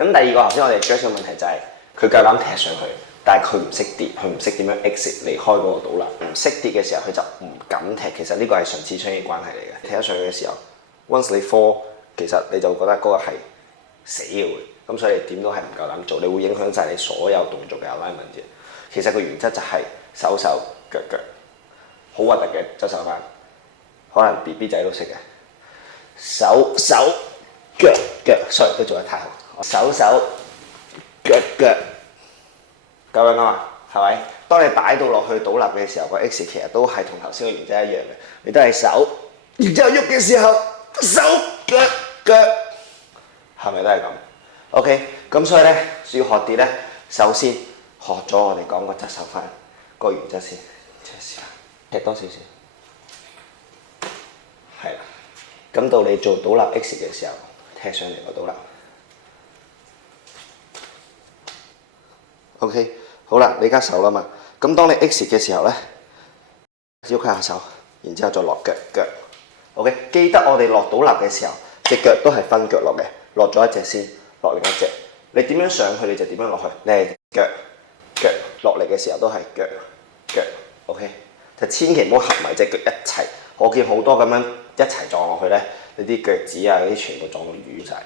咁第二個頭先我哋 judge 嘅問題就係佢夠膽踢上去，但係佢唔識跌，佢唔識點樣 exit 離開嗰個倒立，唔識跌嘅時候佢就唔敢踢。其實呢個係唇齒相依關係嚟嘅。踢得上去嘅時候 ，once 你 fall，其實你就覺得嗰個係死嘅會，咁所以你點都係唔夠膽做，你會影響晒你所有動作嘅 alignment 嘅。其實個原則就係手手腳腳，好核突嘅周手翻，可能 BB 仔都識嘅。手手腳腳 ，sorry 都做得太好。手手腳腳咁樣啊嘛，係咪？當你擺到落去倒立嘅時候，個 X 其實都係同頭先嘅原則一樣嘅，你都係手，然之後喐嘅時候手腳腳，係咪都係咁 ？OK， 咁所以咧要學跌咧，首先學咗我哋講個側手翻個原則先，試下踢多少少，係啦。咁到你做倒立 X 嘅時候，踢上嚟個倒立。OK， 好啦，你而家手啦嘛。咁當你 X 嘅時候咧，喐下手，然之後再落腳腳。OK， 記得我哋落倒立嘅時候，隻腳都係分腳落嘅，落咗一隻先，落另一隻。你點樣上去你就點樣落去，你係腳腳落嚟嘅時候都係腳腳。OK， 就千祈唔好合埋隻腳一齊。我見好多咁樣一齊撞落去咧，你啲腳趾啊嗰啲全部撞到瘀晒。